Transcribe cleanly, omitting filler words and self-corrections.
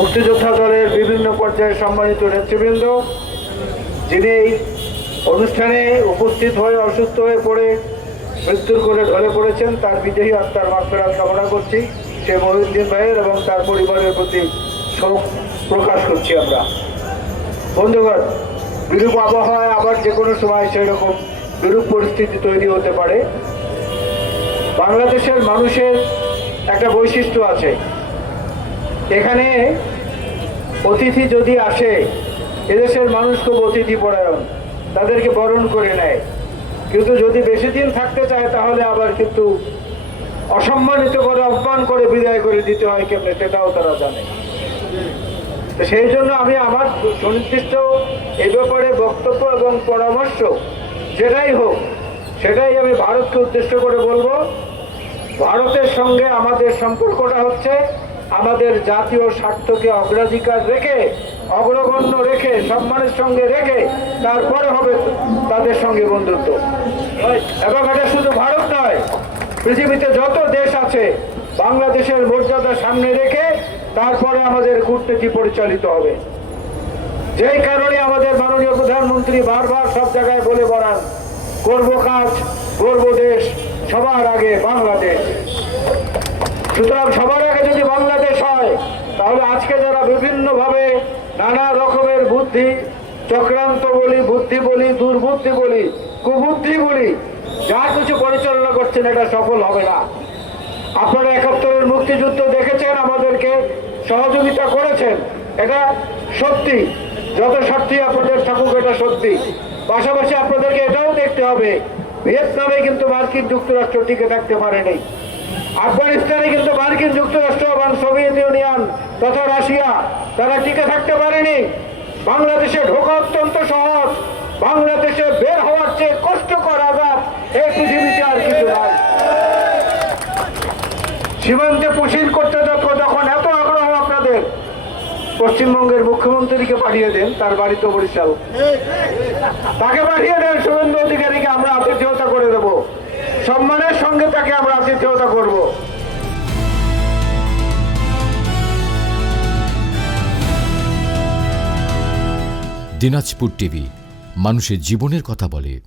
মুক্তিযোদ্ধা দলের বিভিন্ন পর্যায়ে সম্মানিত নেতৃবৃন্দ, যিনি এই অনুষ্ঠানে উপস্থিত হয়ে অসুস্থ হয়ে পড়ে মৃত্যুর কোলে ঢলে পড়েছেন, তার বিদেহী আত্মার মাগফিরাত কামনা করছি। সে মহিউদ্দিন ভাইয়ের এবং তার পরিবারের প্রতি শোক প্রকাশ করছি আমরা। বন্ধুগণ, বিরূপ আবহাওয়ায় আবার যে কোনো সময় সেরকম বিরূপ পরিস্থিতি তৈরি হতে পারে। বাংলাদেশের মানুষের একটা বৈশিষ্ট্য আছে, এখানে অতিথি যদি আসে, এদেশের মানুষ খুব অতিথিপরায়ণ, তাদেরকে বরণ করে নেয়। কিন্তু যদি বেশি দিন থাকতে চায় তাহলে আবার কিন্তু অসম্মানিত করে অপমান করে বিদায় করে দিতে হয় কেমনে, সেটাও তারা জানে। তো সেই জন্য আমি আমার সুনির্দিষ্ট এ ব্যাপারে বক্তব্য এবং পরামর্শ যেটাই হোক, সেটাই আমি ভারতকে উদ্দেশ্য করে বলবো। ভারতের সঙ্গে আমাদের সম্পর্কটা হচ্ছে আমাদের জাতীয় স্বার্থকে অগ্রাধিকার রেখে, অগ্রগণ্য রেখে, সম্মানের সঙ্গে রেখে তারপরে হবে তাদের সঙ্গে বন্ধুত্ব। এবং এটা শুধু ভারত নয়, পৃথিবীতে যত দেশ আছে বাংলাদেশের মর্যাদা সামনে রেখে তারপরে আমাদের কূটনীতি পরিচালিত হবে। যেই কারণে আমাদের মাননীয় প্রধানমন্ত্রী বারবার সব জায়গায় বলে বেড়ান, করব কাজ, করব দেশ, সবার আগে বাংলাদেশ। সুতরাং সবার আগে যদি বাংলাদেশ হয়, তাহলে আজকে যারা বিভিন্নভাবে নানা রকমের বুদ্ধি চক্রান্ত বলি, বুদ্ধি বলি, দুর্বুদ্ধি বলি, কুবুদ্ধি বলি, যা কিছু পরিচালনা করছেন, এটা সফল হবে না। আপনারা ৭১-এর মুক্তিযুদ্ধ দেখেছেন, আমাদেরকে সহযোগিতা করেছেন, এটা সত্যি। যত স্বার্থী আপনাদের থাকুক, এটা সত্যি। পাশাপাশি আপনাদেরকে এটাও দেখতে হবে, ভিয়েতনামে কিন্তু মার্কিন যুক্তরাষ্ট্র টিকে থাকতে পারেনি। আফগানিস্তানে কিন্তু মার্কিন যুক্তরাষ্ট্র এবং সোভিয়েত ইউনিয়ন তথা রাশিয়া তারা টিকে থাকতে পারেনি। বাংলাদেশে ঢোকা অত্যন্ত সহজ, বাংলাদেশে বের হওয়ার চেয়ে কষ্টকর আঘাত এই পৃথিবীতে আর কিছু নাই। সীমান্তে পুশিল করতে যখন এত আগ্রহ আপনাদের, পশ্চিমবঙ্গের মুখ্যমন্ত্রীকে পাঠিয়ে দেন, তার বাড়ি তো বরিশাল, তাকে পাঠিয়ে দেন। শুভেন্দু অধিকারীকে আমরা আতিথেয়তা করে দেব, সম্মানের সঙ্গে তাকে আমরা আতিথেয়তা করব। দিনাজপুর টিভি, মানুষের জীবনের কথা বলে।